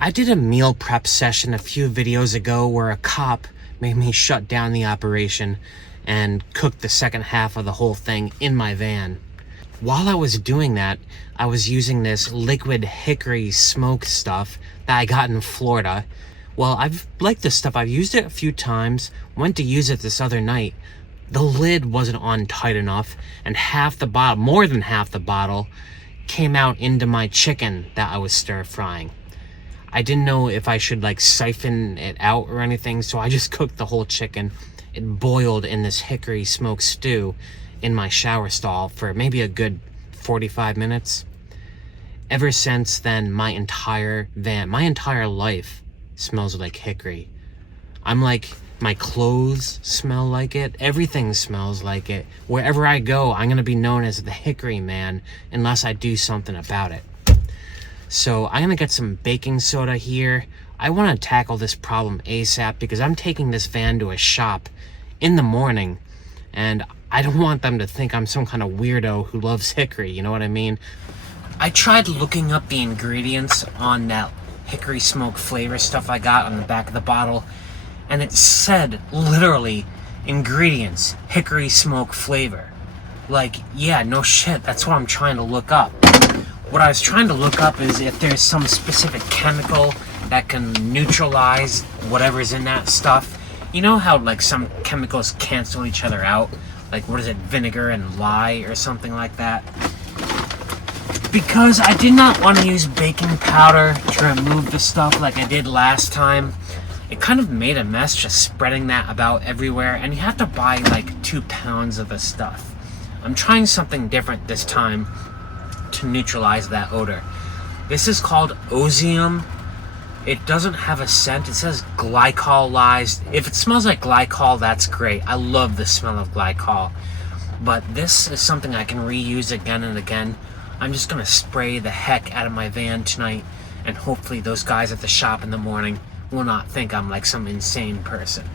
I did a meal prep session a few videos ago where a cop made me shut down the operation and cook the second half of the whole thing in my van. While I was doing that, I was using this liquid hickory smoke stuff that I got in Florida. Well, I've liked this stuff. I've used it a few times. Went to use it this other night. The lid wasn't on tight enough, and half the bottle, more than half the bottle, came out into my chicken that I was stir frying. I didn't know if I should like siphon it out or anything, so I just cooked the whole chicken. It boiled in this hickory smoked stew in my shower stall for maybe a good 45 minutes. Ever since then, my entire life smells like hickory. I'm like, my clothes smell like it. Everything smells like it. Wherever I go, I'm gonna be known as the Hickory Man unless I do something about it. So I'm gonna get some baking soda here. I wanna tackle this problem ASAP because I'm taking this van to a shop in the morning, and I don't want them to think I'm some kind of weirdo who loves hickory, you know what I mean? I tried looking up the ingredients on that hickory smoke flavor stuff I got on the back of the bottle, and it said, literally, ingredients, hickory smoke flavor. Like, yeah, no shit, that's what I'm trying to look up. What I was trying to look up is if there's some specific chemical that can neutralize whatever's in that stuff. You know how, like, some chemicals cancel each other out? Like, what is it, vinegar and lye or something like that? Because I did not want to use baking powder to remove the stuff like I did last time. It kind of made a mess just spreading that about everywhere, and you have to buy like 2 pounds of the stuff. I'm trying something different this time to neutralize that odor. This is called Ozium. It doesn't have a scent. It says glycolized. If it smells like glycol, that's great. I love the smell of glycol. But this is something I can reuse again and again. I'm just gonna spray the heck out of my van tonight, and hopefully those guys at the shop in the morning will not think I'm like some insane person.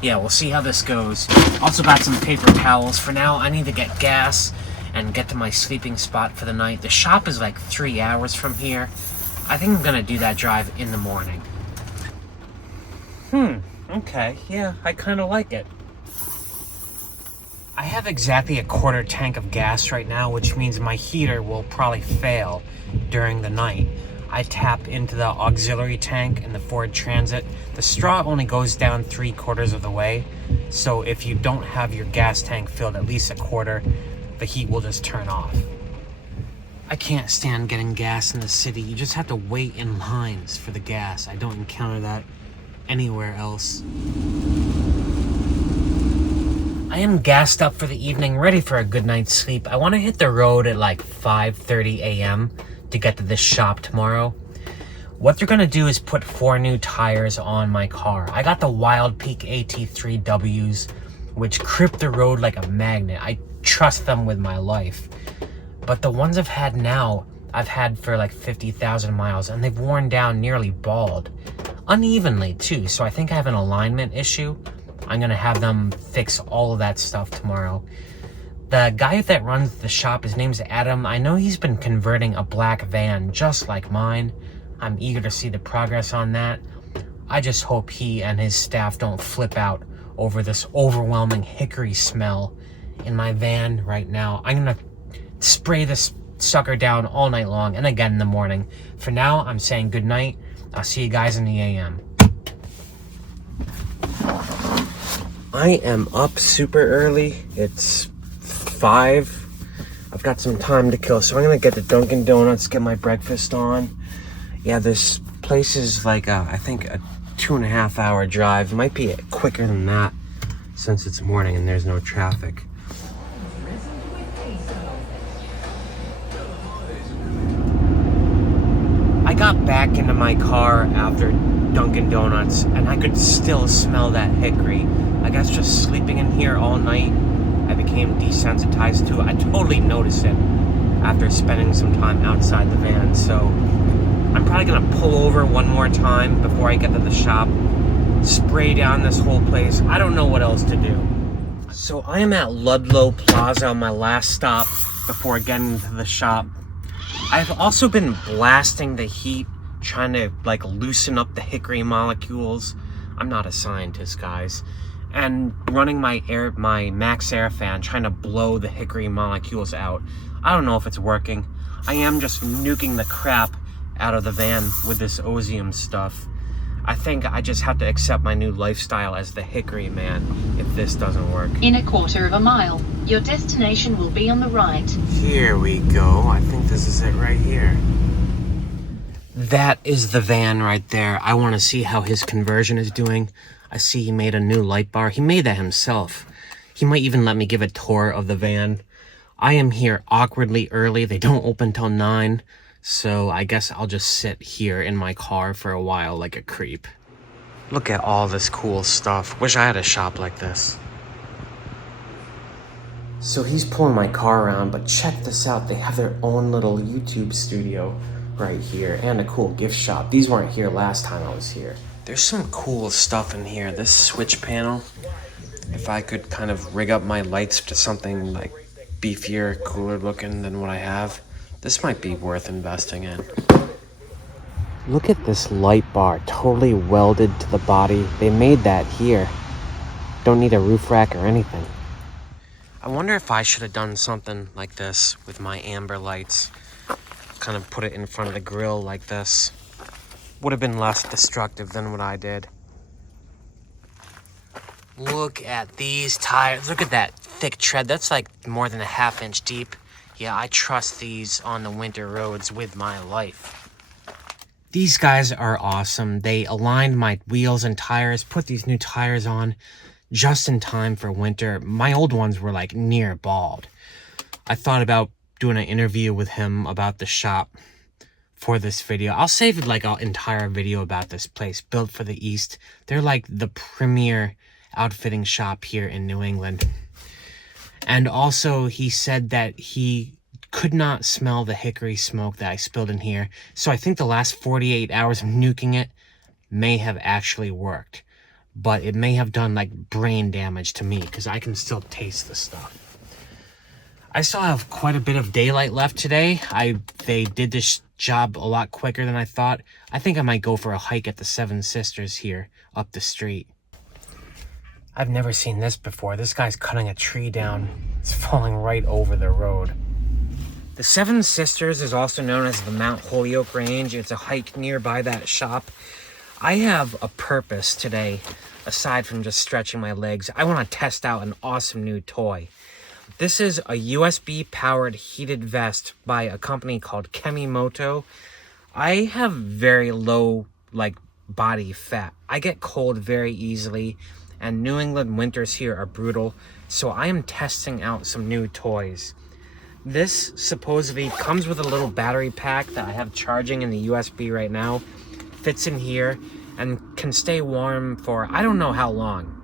Yeah, we'll see how this goes. Also got some paper towels. For now, I need to get gas and get to my sleeping spot for the night. The shop is like 3 hours from here. I think I'm gonna do that drive in the morning. Okay, yeah, I kinda like it. I have exactly a quarter tank of gas right now, which means my heater will probably fail during the night. I tap into the auxiliary tank in the Ford Transit. The straw only goes down 3/4 of the way, so if you don't have your gas tank filled at least a quarter, the heat will just turn off. I can't stand getting gas in the city. You just have to wait in lines for the gas. I don't encounter that anywhere else. I am gassed up for the evening, ready for a good night's sleep. I want to hit the road at like 5:30 a.m. to get to this shop tomorrow. What they're gonna do is put 4 new tires on my car. I got the Wild Peak AT3Ws, which grip the road like a magnet. I trust them with my life. But the ones I've had now, I've had for like 50,000 miles, and they've worn down nearly bald. Unevenly too, so I think I have an alignment issue. I'm gonna have them fix all of that stuff tomorrow. The guy that runs the shop, his name's Adam. I know he's been converting a black van just like mine. I'm eager to see the progress on that. I just hope he and his staff don't flip out over this overwhelming hickory smell in my van right now. I'm gonna spray this sucker down all night long and again in the morning. For now, I'm saying good night. I'll see you guys in the AM. I am up super early. It's 5. I've got some time to kill, so I'm gonna get to Dunkin' Donuts, get my breakfast on. Yeah, this place is like I think a 2.5 hour drive. It might be quicker than that since it's morning and there's no traffic. I got back into my car after Dunkin' Donuts, and I could still smell that hickory. I guess just sleeping in here all night, I became desensitized to it. I totally noticed it after spending some time outside the van, so I'm probably gonna pull over one more time before I get to the shop, spray down this whole place. I don't know what else to do. So I am at Ludlow Plaza on my last stop before getting to the shop. I've also been blasting the heat trying to like loosen up the hickory molecules. I'm not a scientist, guys. And running my max air fan, trying to blow the hickory molecules out. I don't know if it's working. I am just nuking the crap out of the van with this Ozium stuff. I think I just have to accept my new lifestyle as the Hickory man if this doesn't work. In a quarter of a mile, your destination will be on the right. Here we go. I think this is it right here. That is the van right there. I want to see how his conversion is doing. I see he made a new light bar. He made that himself. He might even let me give a tour of the van. I am here awkwardly early. They don't open till 9. So I guess I'll just sit here in my car for a while like a creep. Look at all this cool stuff. Wish I had a shop like this. So he's pulling my car around, but check this out. They have their own little YouTube studio right here and a cool gift shop. These weren't here last time I was here. There's some cool stuff in here. This switch panel, if I could kind of rig up my lights to something like beefier, cooler looking than what I have, this might be worth investing in. Look at this light bar, totally welded to the body. They made that here. Don't need a roof rack or anything. I wonder if I should have done something like this with my amber lights. Kind of put it in front of the grill like this. Would have been less destructive than what I did. Look at these tires. Look at that thick tread. That's like more than a ½ inch deep. Yeah, I trust these on the winter roads with my life. These guys are awesome. They aligned my wheels and tires, put these new tires on just in time for winter. My old ones were like near bald. I thought about doing an interview with him about the shop for this video. I'll save like an entire video about this place, Built for the East. They're like the premier outfitting shop here in New England. And also he said that he could not smell the hickory smoke that I spilled in here. So I think the last 48 hours of nuking it may have actually worked. But it may have done like brain damage to me because I can still taste the stuff. I still have quite a bit of daylight left today. They did this job a lot quicker than I thought. I think I might go for a hike at the Seven Sisters here up the street. I've never seen this before. This guy's cutting a tree down. It's falling right over the road. The Seven Sisters is also known as the Mount Holyoke Range. It's a hike nearby that shop. I have a purpose today, aside from just stretching my legs. I want to test out an awesome new toy. This is a USB-powered heated vest by a company called Kemimoto. I have very low, body fat. I get cold very easily, and New England winters here are brutal, so I am testing out some new toys. This supposedly comes with a little battery pack that I have charging in the USB right now. Fits in here and can stay warm for I don't know how long.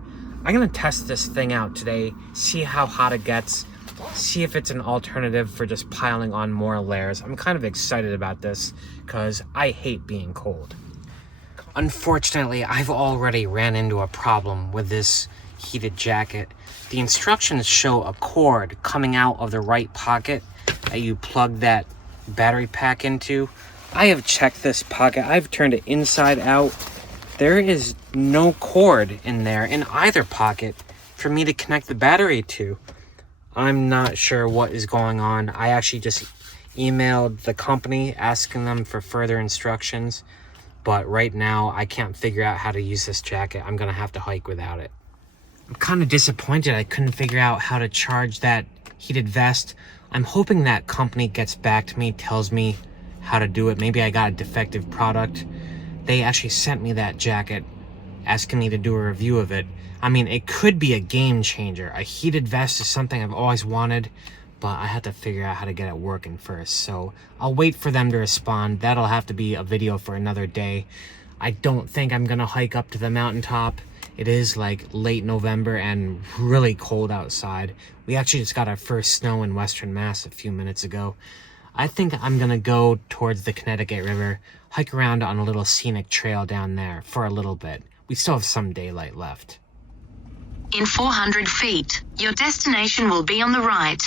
I'm gonna test this thing out today, see how hot it gets, see if it's an alternative for just piling on more layers. I'm kind of excited about this because I hate being cold. Unfortunately, I've already ran into a problem with this heated jacket. The instructions show a cord coming out of the right pocket that you plug that battery pack into. I have checked this pocket. I've turned it inside out. There is no cord in there in either pocket for me to connect the battery to. I'm not sure what is going on. I actually just emailed the company asking them for further instructions. But right now, I can't figure out how to use this jacket. I'm going to have to hike without it. I'm kind of disappointed I couldn't figure out how to charge that heated vest. I'm hoping that company gets back to me, tells me how to do it. Maybe I got a defective product. They actually sent me that jacket, asking me to do a review of it. I mean, it could be a game changer. A heated vest is something I've always wanted, but I have to figure out how to get it working first. So I'll wait for them to respond. That'll have to be a video for another day. I don't think I'm gonna hike up to the mountaintop. It is like late November and really cold outside. We actually just got our first snow in Western Mass a few minutes ago. I think I'm gonna go towards the Connecticut River, hike around on a little scenic trail down there for a little bit. We still have some daylight left. In 400 feet, your destination will be on the right.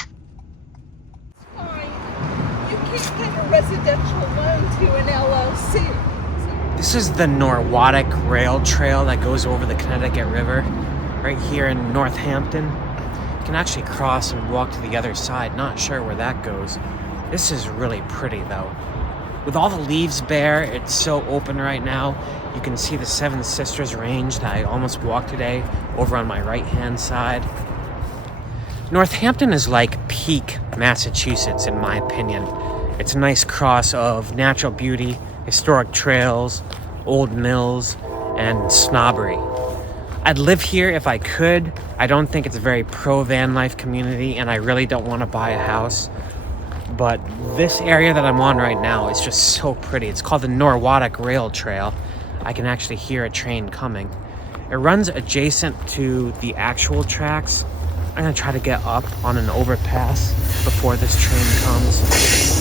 You can't get a residential loan to an LLC. This is the Norwottic Rail Trail that goes over the Connecticut River right here in Northampton. You can actually cross and walk to the other side. Not sure where that goes. This is really pretty though. With all the leaves bare, it's so open right now. You can see the Seven Sisters Range that I almost walked today over on my right-hand side. Northampton is like peak Massachusetts in my opinion. It's a nice cross of natural beauty, historic trails, old mills, and snobbery. I'd live here if I could. I don't think it's a very pro-van life community, and I really don't want to buy a house. But this area that I'm on right now is just so pretty. It's called the Norwottic Rail Trail. I can actually hear a train coming. It runs adjacent to the actual tracks. I'm gonna try to get up on an overpass before this train comes.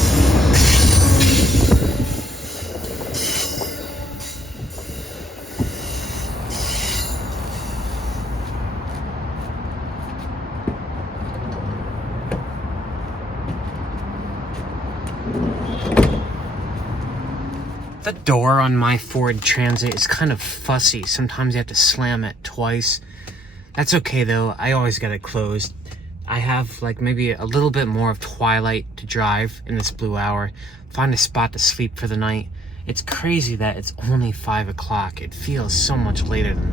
The door on my Ford Transit is kind of fussy. Sometimes you have to slam it twice. That's okay though, I always get it closed. I have like maybe a little bit more of twilight to drive in this blue hour. Find a spot to sleep for the night. It's crazy that it's only 5 o'clock. It feels so much later than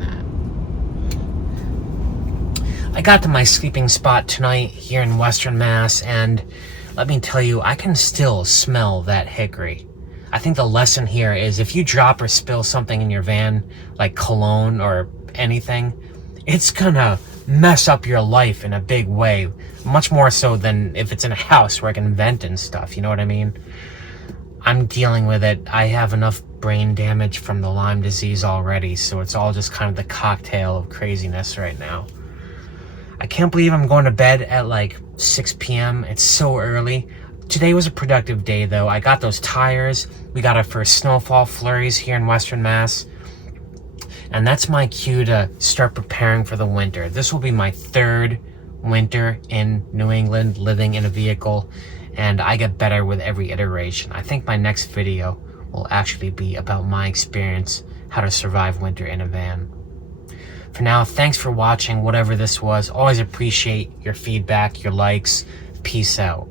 that. I got to my sleeping spot tonight here in Western Mass, and let me tell you, I can still smell that hickory. I think the lesson here is if you drop or spill something in your van, like cologne or anything, it's gonna mess up your life in a big way. Much more so than if it's in a house where I can vent and stuff, you know what I mean? I'm dealing with it. I have enough brain damage from the Lyme disease already, so it's all just kind of the cocktail of craziness right now. I can't believe I'm going to bed at like 6 p.m. It's so early. Today was a productive day though. I got those tires. We got our first snowfall flurries here in Western Mass. And that's my cue to start preparing for the winter. This will be my 3rd winter in New England living in a vehicle, and I get better with every iteration. I think my next video will actually be about my experience, how to survive winter in a van. For now, thanks for watching whatever this was. Always appreciate your feedback, your likes. Peace out.